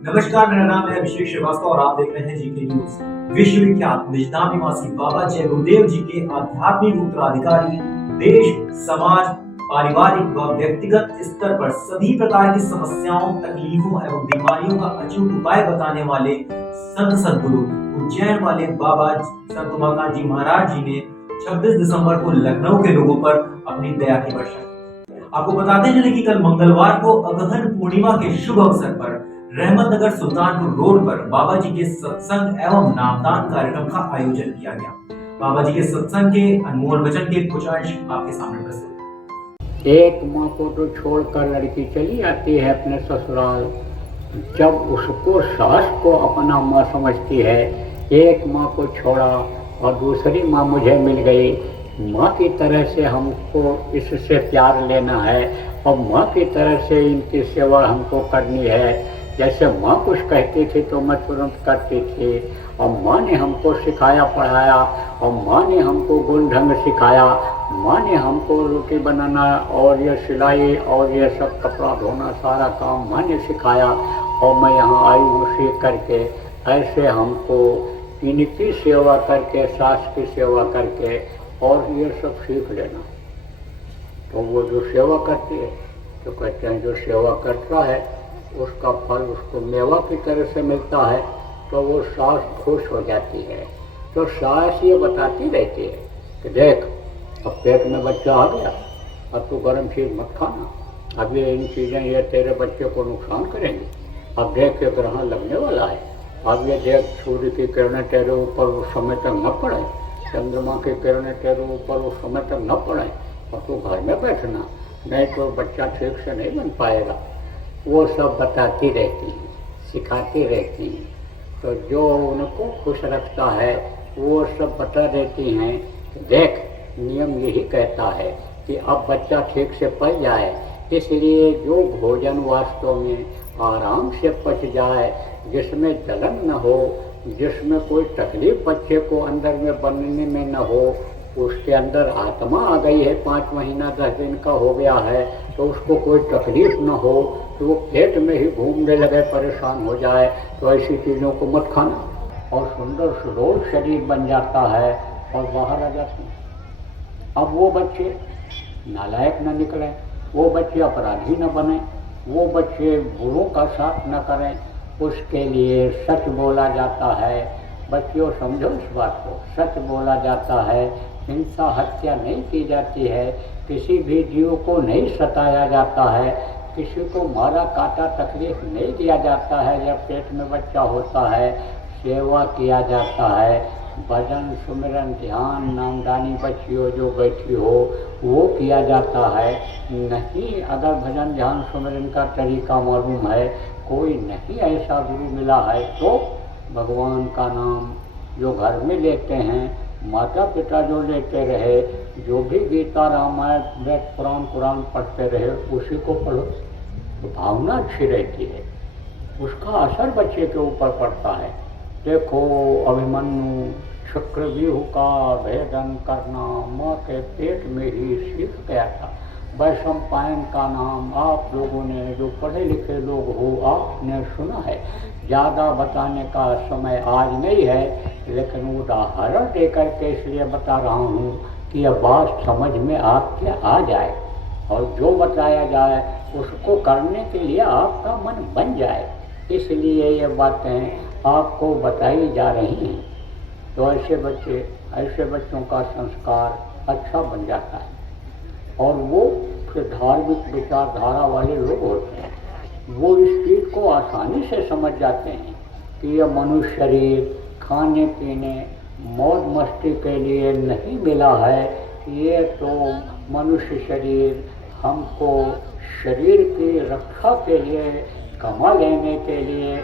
नमस्कार, मेरा नाम है अभिषेक श्रीवास्तव और आप देख रहे हैं जीके न्यूज। विश्वविख्यात निजधाम निवासी बाबा जय गुरुदेव जी के आध्यात्मिक उत्तराधिकारी देश, समाज, पारिवारिक व व्यक्तिगत स्तर पर सभी प्रकार की समस्याओं, तकलीफों एवं बीमारियों का अचूक उपाय बताने वाले संत सद्गुरु उज्जैन वाले बाबा संत उमाकांत जी महाराज जी ने 26 दिसंबर को लखनऊ के लोगों पर अपनी दया की वर्षा की। आपको बताते चले कि कल मंगलवार को अगहन पूर्णिमा के शुभ अवसर पर रहमतनगर सुल्तानपुर रोड पर बाबा जी के सत्संग एवं नामदान कार्यक्रम का आयोजन किया गया। बाबा जी के सत्संग के अनमोल वचन के कुछ अंश आपके सामने प्रस्तुत। एक माँ को तो छोड़कर लड़की चली आती है अपने ससुराल, जब उसको सास को अपना माँ समझती है। एक माँ को छोड़ा और दूसरी माँ मुझे मिल गई। माँ की तरह से हमको इससे प्यार लेना है और माँ की तरह से इनकी सेवा हमको करनी है। जैसे माँ कुछ कहती थी तो मैं तुरंत करती थी, और माँ ने हमको सिखाया पढ़ाया, और माँ ने हमको गुण ढंग सिखाया। माँ ने हमको रोटी बनाना और ये सिलाई और ये सब कपड़ा धोना सारा काम माँ ने सिखाया, और मैं यहाँ आई हूँ सीख करके। ऐसे हमको इनकी सेवा करके, सास की सेवा करके और ये सब सीख लेना। तो वो जो सेवा करती है तो कहते हैं जो सेवा करता है उसका फल उसको मेवा की तरह से मिलता है, तो वो सास खुश हो जाती है। तो सास ये बताती रहती है कि देख, अब पेट में बच्चा आ गया, अब तू गर्म चीज़ मत खाना, अब ये इन चीज़ें ये तेरे बच्चे को नुकसान करेंगी। अब देख के ग्रहण लगने वाला है, अब ये देख सूर्य की किरणें तेरे ऊपर उस समय तक न पड़े, चंद्रमा की किरणें तेरे ऊपर उस समय तक न पड़े, और तू घर में बैठना, नहीं तो बच्चा ठीक से नहीं बन पाएगा। वो सब बताती रहती हैं, सिखाती रहती हैं। तो जो उनको खुश रखता है वो सब बता देती हैं कि देख, नियम यही कहता है कि अब बच्चा ठीक से पल जाए, इसलिए जो भोजन वास्तव में आराम से पच जाए, जिसमें जलन न हो, जिसमें कोई तकलीफ बच्चे को अंदर में बनने में न हो, उसके अंदर आत्मा आ गई है, 5 महीना 10 दिन का हो गया है, तो उसको कोई तकलीफ न हो, तो वो पेट में ही घूमने लगे, परेशान हो जाए, तो ऐसी चीज़ों को मत खाना। और सुंदर सुडौल शरीर बन जाता है और बाहर आ जाते हैं। अब वो बच्चे नालायक न निकलें, वो बच्चे अपराधी न बने, वो बच्चे बुरों का साथ न करें, उसके लिए सच बोला जाता है। बच्चियों समझो इस बात को, सच बोला जाता है। हिंसा हत्या नहीं की जाती है, किसी भी जीव को नहीं सताया जाता है, किसी को मारा काटा तकलीफ नहीं दिया जाता है। जब पेट में बच्चा होता है सेवा किया जाता है, भजन सुमिरन ध्यान नामदानी बच्चियों जो बैठी हो वो किया जाता है। नहीं अगर भजन ध्यान सुमिरन का तरीका मालूम है, कोई नहीं ऐसा गुरु मिला है, तो भगवान का नाम जो घर में लेते हैं, माता पिता जो लेते रहे, जो भी गीता रामायण वेद पुराण कुरान पढ़ते रहे, उसी को पढ़ो तो भावना अच्छी रहती है, उसका असर बच्चे के ऊपर पड़ता है। देखो अभिमन्यु चक्रव्यूह का भेदन करना माँ के पेट में ही सीख गया था। वैशंपायन का नाम आप लोगों ने जो पढ़े लिखे लोग हो आपने सुना है। ज़्यादा बताने का समय आज नहीं है, लेकिन उदाहरण देकर के इसलिए बता रहा हूँ कि यह बात समझ में आपके आ जाए, और जो बताया जाए उसको करने के लिए आपका मन बन जाए, इसलिए ये बातें आपको बताई जा रही हैं। तो ऐसे बच्चों का संस्कार अच्छा बन जाता है, और वो फिर धार्मिक विचारधारा वाले लोग होते हैं, वो इस चीज़ को आसानी से समझ जाते हैं कि यह मनुष्य शरीर खाने पीने मौज मस्ती के लिए नहीं मिला है। ये तो मनुष्य शरीर हमको शरीर की रक्षा के लिए, कमा लेने के लिए,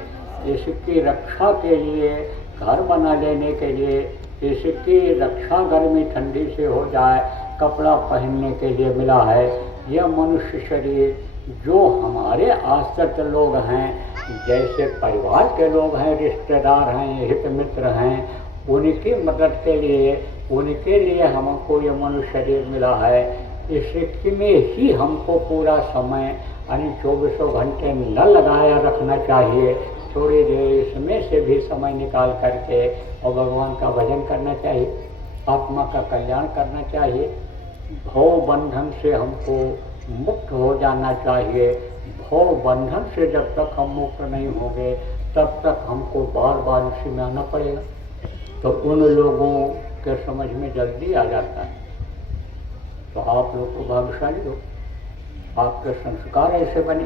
इसकी रक्षा के लिए, घर बना लेने के लिए, इसकी रक्षा गर्मी ठंडी से हो जाए, कपड़ा पहनने के लिए मिला है। यह मनुष्य शरीर जो हमारे आश्रित लोग हैं, जैसे परिवार के लोग हैं, रिश्तेदार हैं, हित मित्र हैं, उनकी मदद के लिए, उनके लिए हमको ये मनुष्य शरीर मिला है। इसमें ही हमको पूरा समय यानी 24 घंटे न लगाया रखना चाहिए, थोड़ी देर इसमें से भी समय निकाल करके और भगवान का भजन करना चाहिए, आत्मा का कल्याण करना चाहिए। भव बंधन से हमको मुक्त हो जाना चाहिए। भव बंधन से जब तक हम मुक्त नहीं होंगे तब तक हमको बार बार उसी में आना पड़ेगा। तो उन लोगों के समझ में जल्दी आ जाता है। तो आप लोग को भाग्यशाली हो, आपके संस्कार ऐसे बने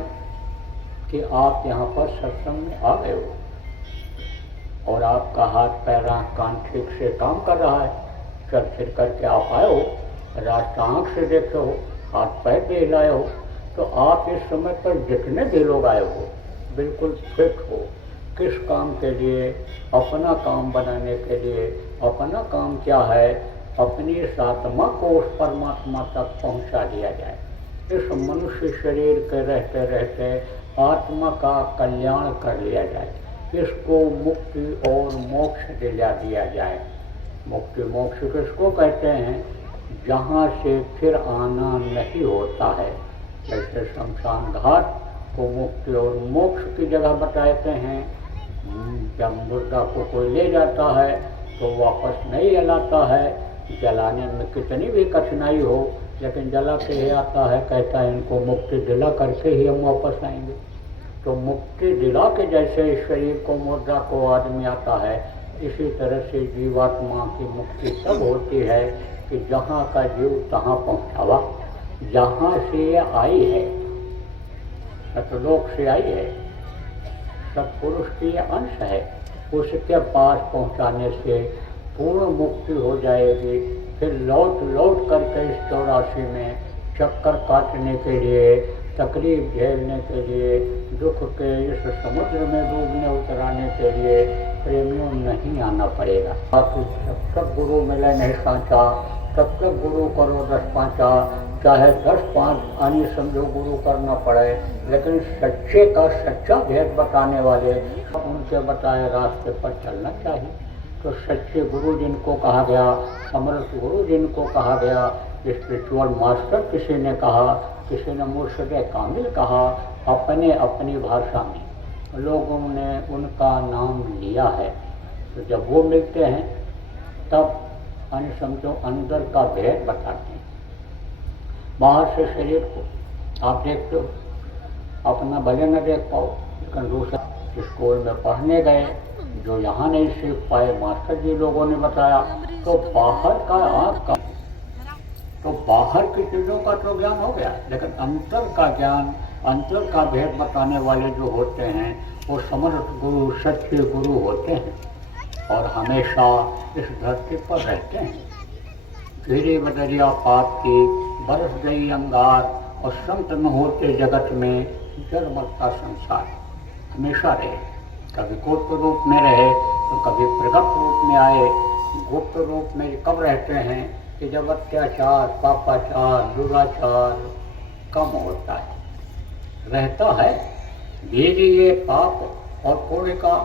कि आप यहाँ पर सत्संग में आ गए हो और आपका हाथ पैर आँख कान ठीक से काम कर रहा है। चल फिर करके आप आए हो, रास्ता आँख से देखे हो, हाथ पैर भी हिलाए हो। तो आप इस समय पर जितने भी लोग आए हो बिल्कुल फिट हो। किस काम के लिए? अपना काम बनाने के लिए। अपना काम क्या है? अपनी इस आत्मा को उस परमात्मा तक पहुंचा दिया जाए। इस मनुष्य शरीर के रहते रहते आत्मा का कल्याण कर लिया जाए। इसको मुक्ति और मोक्ष दिला दिया जाए। मुक्ति मोक्ष किसको कहते हैं? जहाँ से फिर आना नहीं होता है। जैसे शमशान घाट को मुक्ति और मोक्ष की जगह बताते हैं। जब मुर्दा को कोई ले जाता है तो वापस नहीं जलाता है। जलाने में कितनी भी कठिनाई हो लेकिन जला के ही आता है, कहता है इनको मुक्ति दिला करके ही हम वापस आएंगे। तो मुक्ति दिला के जैसे इस शरीर को मुर्दा को आदमी आता है, इसी तरह से जीवात्मा की मुक्ति तब होती है कि जहाँ का जीव तहाँ पहुँचावा। जहाँ से ये आई है, सतलोक से आई है, सत्पुरुष की ये अंश है, उसके पास पहुँचाने से पूर्ण मुक्ति हो जाएगी। फिर लौट लौट करके इस 84 में चक्कर काटने के लिए, तकलीफ झेलने के लिए, दुख के इस समुद्र में डूबने उतराने के लिए प्रेमियों नहीं आना पड़ेगा। बाकी जब तक गुरु मिले नहीं सांचा, तब तक गुरु करो 10 पाँचा, चाहे 10 5 आनी समझो गुरु करना पड़े, लेकिन सच्चे का सच्चा भेद बताने वाले उनके बताए रास्ते पर चलना चाहिए। तो सच्चे गुरु जिनको कहा गया, समर्थ गुरु जिनको कहा गया, स्पिरिचुअल मास्टर किसी ने कहा, किसी ने मुर्शिद कामिल कहा, अपने अपनी भाषा में लोगों ने उनका नाम लिया है। तो जब वो मिलते हैं तब समझो अंदर का भेद बताते हैं। बाहर से शरीर को आप देखते हो, अपना भले न देख पाओ, लेकिन दूसरा स्कूल में पढ़ने गए जो यहाँ नहीं सीख पाए, मास्टर जी लोगों ने बताया, तो बाहर का आँख का, तो बाहर की चीज़ों का तो ज्ञान हो गया, लेकिन अंतर का ज्ञान, अंतर का भेद बताने वाले जो होते हैं वो समर्थ गुरु, सच्चे गुरु होते हैं और हमेशा इस धरती पर रहते हैं। धीरे बदरिया पाप की बरस गई अंगार और संत न होते जगत में जड़ मरता संसार। हमेशा रहे, कभी गुप्त रूप में रहे तो कभी प्रगट रूप में आए। गुप्त रूप में कब रहते हैं कि जब अत्याचार, पापाचार, दुराचार कम होता है, रहता है। धीरे ये पाप और पुण्य का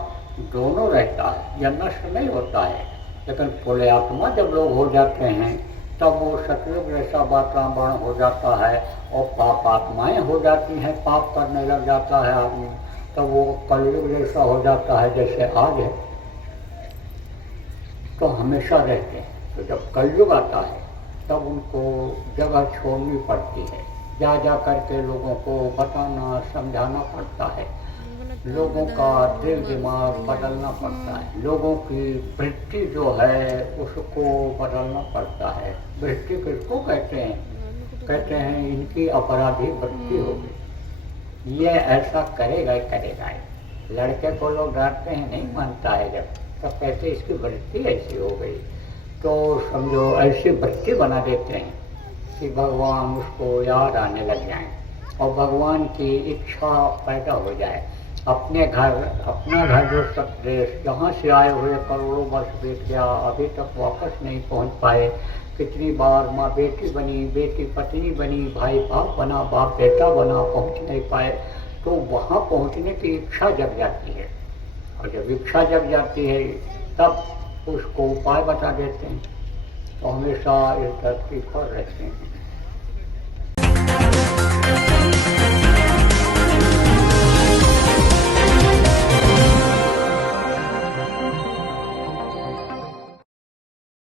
दोनों रहता है, यह नष्ट नहीं होता है। लेकिन पुण्यात्मा जब लोग हो जाते हैं तब वो सतयुग जैसा वातावरण हो जाता है और पापात्माएँ हो जाती हैं, पाप करने लग जाता है आदमी, तब वो कलयुग जैसा हो जाता है जैसे आज है। तो हमेशा रहते हैं। तो जब कलयुग आता है तब उनको जगह छोड़नी पड़ती है, जा जा करके लोगों को बताना समझाना पड़ता है, लोगों का दिल दिमाग बदलना पड़ता है, लोगों की वृत्ति जो है उसको बदलना पड़ता है। वृत्ति किसको कहते हैं? कहते हैं इनकी अपराधी वृत्ति होगी, ये ऐसा करेगा ही करेगा। लड़के को लोग डांटते हैं, नहीं मानता है, जब तो कहते इसकी वृत्ति ऐसी हो गई। तो समझो ऐसी वृत्ति बना देते हैं कि भगवान उसको याद आने लग जाएं और भगवान की इच्छा पैदा हो जाए। अपने घर, अपना घर जो सतदेश, जहाँ से आए हुए करोड़ों वर्ष बीत गया, अभी तक वापस नहीं पहुँच पाए। कितनी बार माँ बेटी बनी, बेटी पत्नी बनी, भाई बाप बना, बाप बेटा बना, पहुँच नहीं पाए। तो वहाँ पहुँचने की इच्छा जग जाती है और जब इच्छा जग जाती है तब उसको उपाय बता देते हैं। तो हमेशा इस धरती पर रहते हैं।